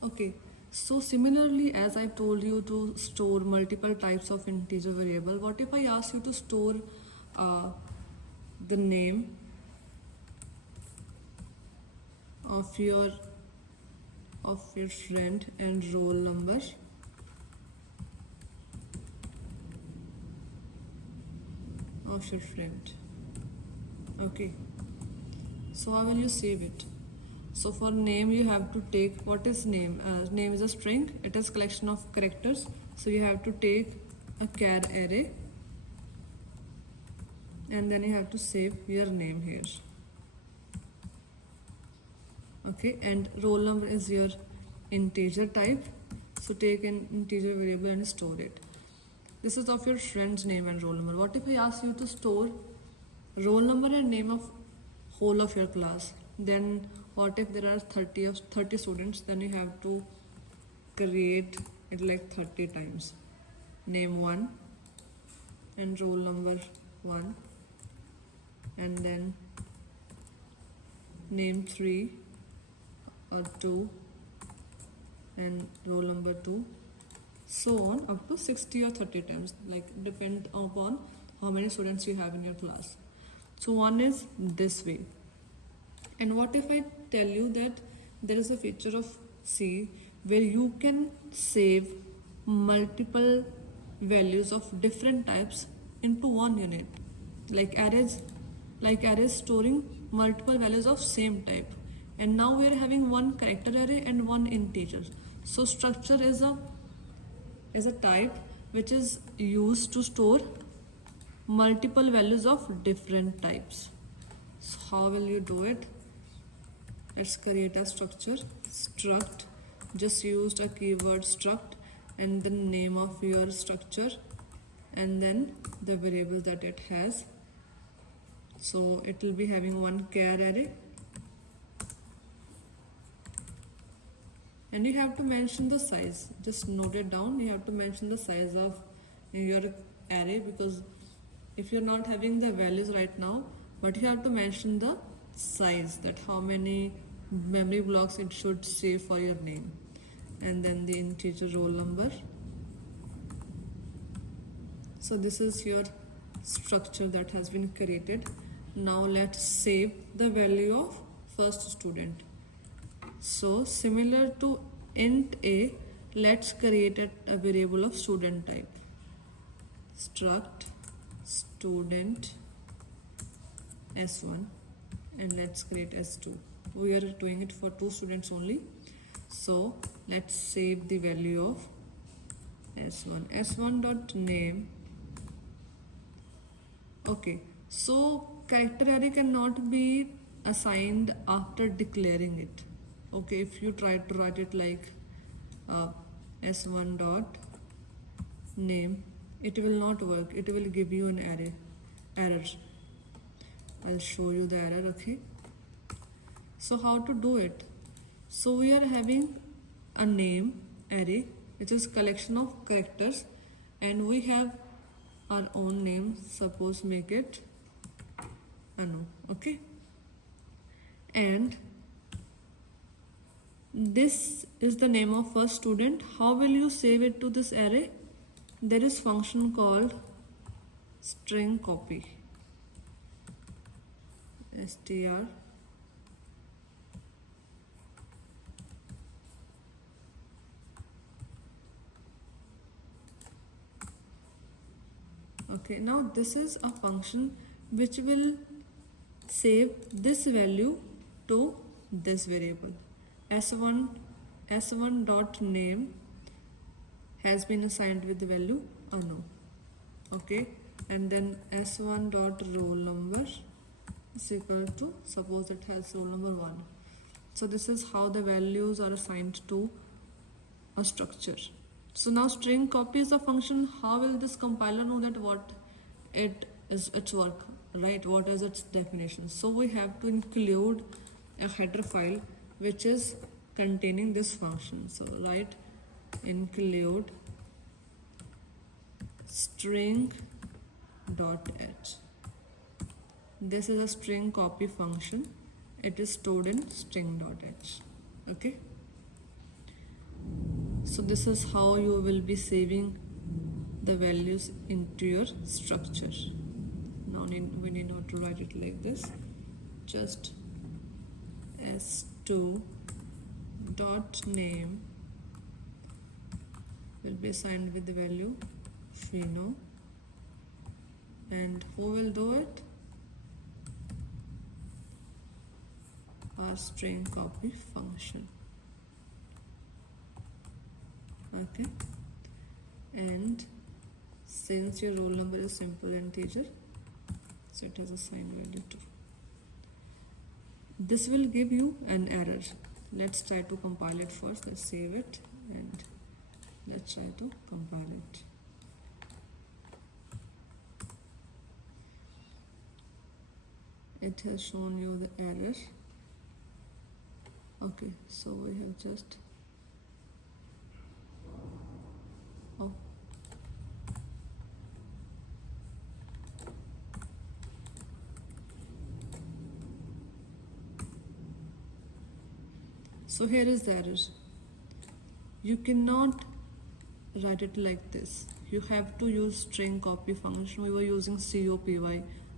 Okay, so similarly, as I told you to store multiple types of integer variable, what if I ask you to store uh, the name of your friend and roll number of your friend? Okay, so how will you save it? So for name you have to take, what is name? Name is a string, it is collection of characters. So you have to take a char array and then you have to save your name here. Okay, and roll number is your integer type. So take an integer variable and store it. This is of your friend's name and roll number. What if I ask you to store roll number and name of whole of your class? Then what if there are 30 students? Then you have to create it like 30 times. Name 1 and roll number 1, and then name 3 or 2 and roll number 2, so on up to 60 or 30 times, like depend upon how many students you have in your class. So one is this way. And what if I tell you that there is a feature of C where you can save multiple values of different types into one unit, like arrays storing multiple values of same type. And now we are having one character array and one integer. So structure is a type which is used to store multiple values of different types. So how will you do it? Let's create a structure. Struct, just used a keyword struct and the name of your structure and then the variables that it has. So it will be having one char array, and you have to mention the size. Just note it down, you have to mention the size of your array, because if you're not having the values right now, but you have to mention the size, that how many memory blocks it should save for your name, and then the integer roll number. So this is your structure that has been created. Now let's save the value of first student. So similar to int a, let's create a variable of student type. Struct student s1 and let's create s2. We are doing it for 2 students only. So let's save the value of s1. s1 dot name. Okay, so character array cannot be assigned after declaring it. Okay, if you try to write it like s1 dot name, it will not work. It will give you an error. I'll show you the error. Okay, so how to do it? So we are having a name array which is collection of characters, and we have our own name. Suppose make it Anu. Okay, and this is the name of first student. How will you save it to this array? There is function called string copy. str Okay, now this is a function which will save this value to this variable. s1 dot name has been assigned with the value Anu. Okay, and then s1 dot roll number is equal to, suppose it has roll number 1. So this is how the values are assigned to a structure. So now string copy is a function. How will this compiler know that what it is its work, right? What is its definition? So we have to include a header file which is containing this function. So write include string dot h. This is a string copy function. It is stored in string dot h. Okay. So this is how you will be saving the values into your structure. Now we need not to write it like this. Just s2 dot name will be assigned with the value Shino, and who will do it? Our string copy function. Okay, and since your roll number is simple integer, so it has assigned value 2. This will give you an error. Let's try to compile it first. Let's save it and let's try to compile it. It has shown you the error. Okay, so we have just so here is the error. You cannot write it like this. You have to use string copy function. We were using copy,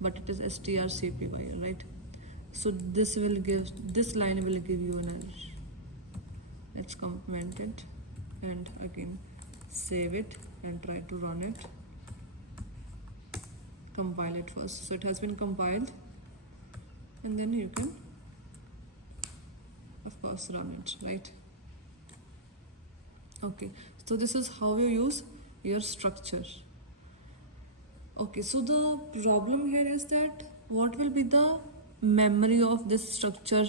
but it is strcpy, right? So this line will give you an error. Let's comment it and again save it and try to run it. Compile it first. So it has been compiled, and then you can of course run it, right? Okay, so this is how you use your structure. Okay, so the problem here is that what will be the memory of this structure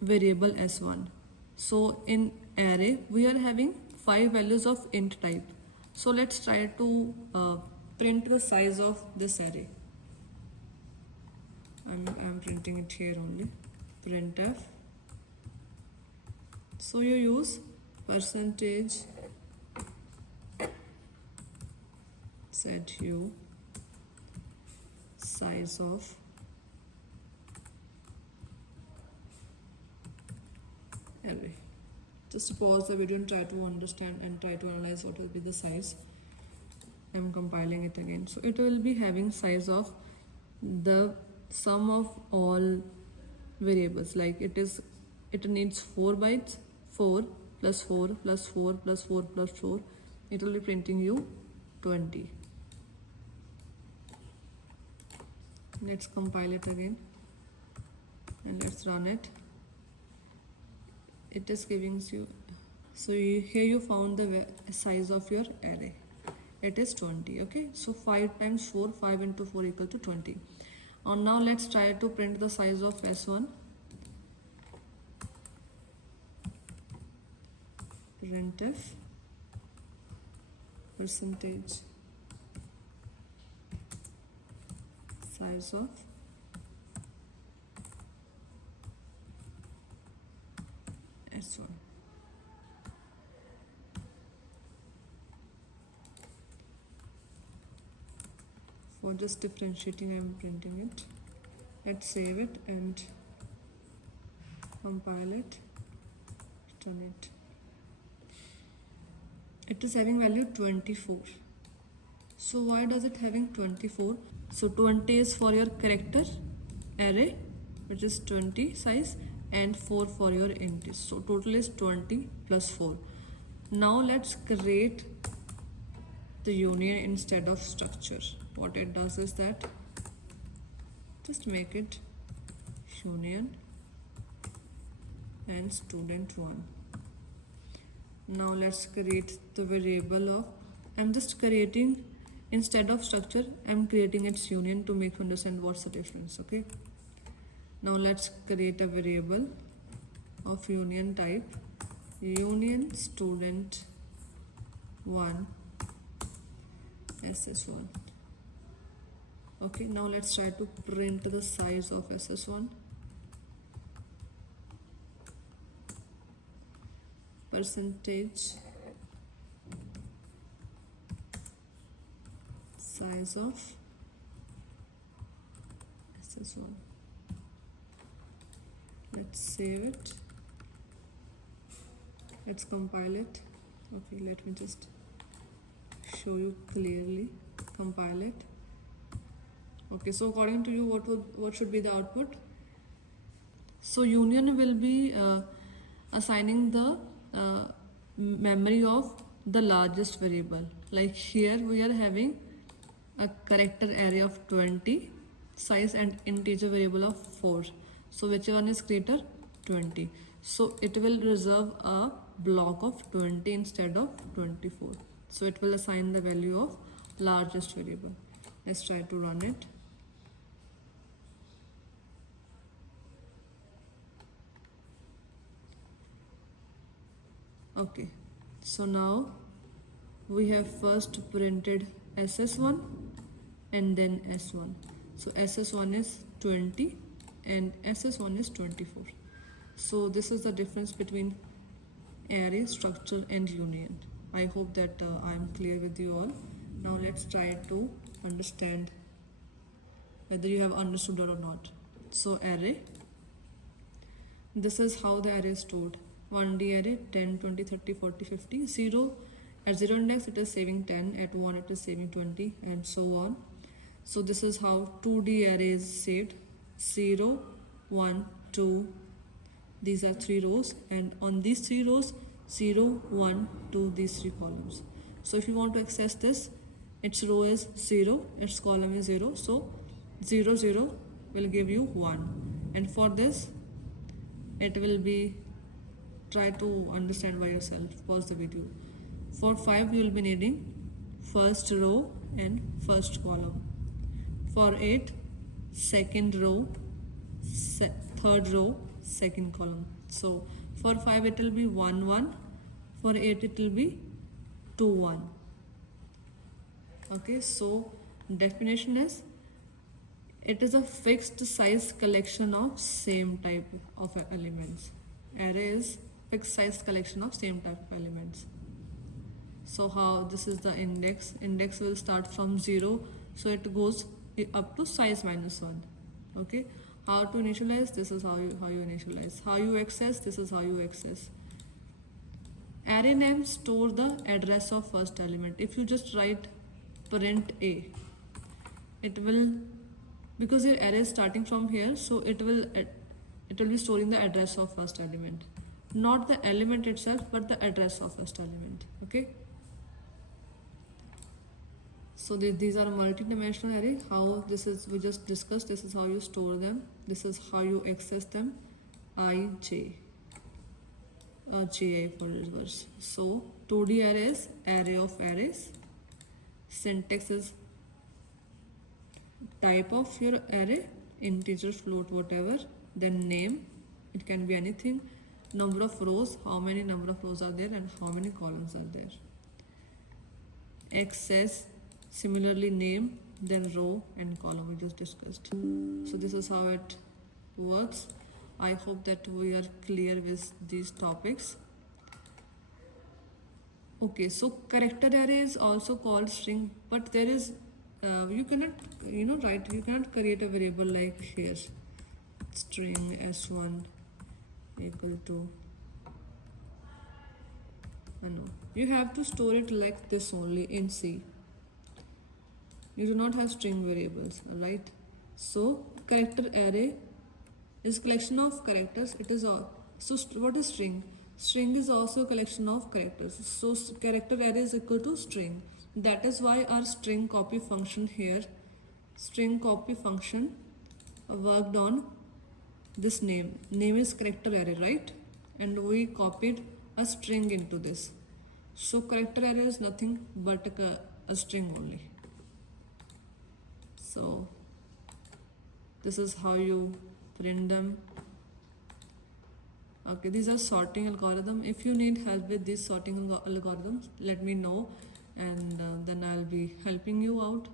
variable s1? So in array we are having 5 values of int type. So let's try to print the size of this array. I'm printing it here only. Printf. So you use percentage set u size of array. Just pause the video and try to understand and try to analyze what will be the size. I'm compiling it again. So it will be having size of the sum of all variables. Like it needs 4 bytes. 4 plus 4 plus 4 plus 4 plus 4. It will be printing you 20. Let's compile it again and let's run it. It is giving you, so here you found the size of your array. It is 20. Okay, so 5 times 4, 5 into 4 equal to 20. And now let's try to print the size of s1. Printf percentage size of s1. For just differentiating, I am printing it. Let's save it and compile it, run it. It is having value 24. So why does it having 24? So 20 is for your character array, which is 20 size, and 4 for your int. So total is 20 plus 4. Now let's create the union instead of structure. What it does is that just make it union and student1. Now let's create the variable of, I'm just creating, instead of structure, I'm creating its union to make you understand what's the difference. Okay, now let's create a variable of union type, union student1 ss1. Okay, now let's try to print the size of ss1. Percentage size of ss1. Let's save it. Let's compile it Okay, let me just show you clearly. Compile it. Okay, so according to you, what should be the output? So union will be assigning the memory of the largest variable. Like here we are having a character array of 20, size and integer variable of 4. So which one is greater? 20. So it will reserve a block of 20 instead of 24. So it will assign the value of largest variable. Let's try to run it. Okay, so now we have first printed SS1 and then S1. So SS1 is 20 and SS1 is 24. So this is the difference between array, structure and union. I hope that I am clear with you all. Now let's try to understand whether you have understood it or not. So array, this is how the array is stored. 1D array, 10, 20, 30, 40, 50, 0. At 0 index it is saving 10, at 1 it is saving 20 and so on. So this is how 2D array is saved. 0, 1, 2, these are 3 rows, and on these 3 rows 0, 1, 2, these 3 columns. So if you want to access this, its row is 0, its column is 0, so 0, 0 will give you 1, and for this it will be, try to understand by yourself, pause the video. For 5 you will be needing first row and first column. For 8, second row, third row, second column. So for 5 it will be 1, 1. For 8 it will be 2, 1. Okay, so definition is, it is a fixed size collection of same type of elements. Array is fixed size collection of same type of elements. So how this is the index. Index will start from 0, so it goes up to size minus 1. Okay, how to initialize, this is how you initialize. How you access, this is how you access. Array name store the address of first element. If you just write print a, it will, because your array is starting from here, so it will be storing the address of first element, not the element itself but the address of first element. Okay, so these are multi-dimensional array. How this is, we just discussed, this is how you store them, this is how you access them. IJ, JI for reverse. So 2D arrays, array of arrays. Syntax is type of your array, integer, float, whatever. Then name, it can be anything. Number of rows, how many number of rows are there and how many columns are there. Access, similarly name, then row and column we just discussed. So this is how it works. I hope that we are clear with these topics. Okay, so character array is also called string, but there is you cannot write, you cannot create a variable like here string s1 equal to no, you have to store it like this only in C. You do not have string variables, alright? So character array is collection of characters. It is all. So what is string? String is also a collection of characters. So character array is equal to string. That is why our string copy function here, string copy function worked on this name. Name is character array, right? And we copied a string into this. So character array is nothing but a string only. So this is how you print them. Okay, these are sorting algorithm. If you need help with these sorting algorithms, let me know, and then I'll be helping you out.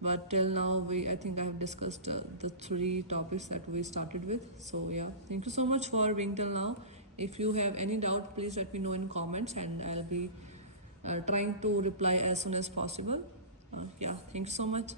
But till now, I think I have discussed the 3 topics that we started with. So yeah, thank you so much for being till now. If you have any doubt, please let me know in comments, and I'll be trying to reply as soon as possible. Yeah, thanks so much.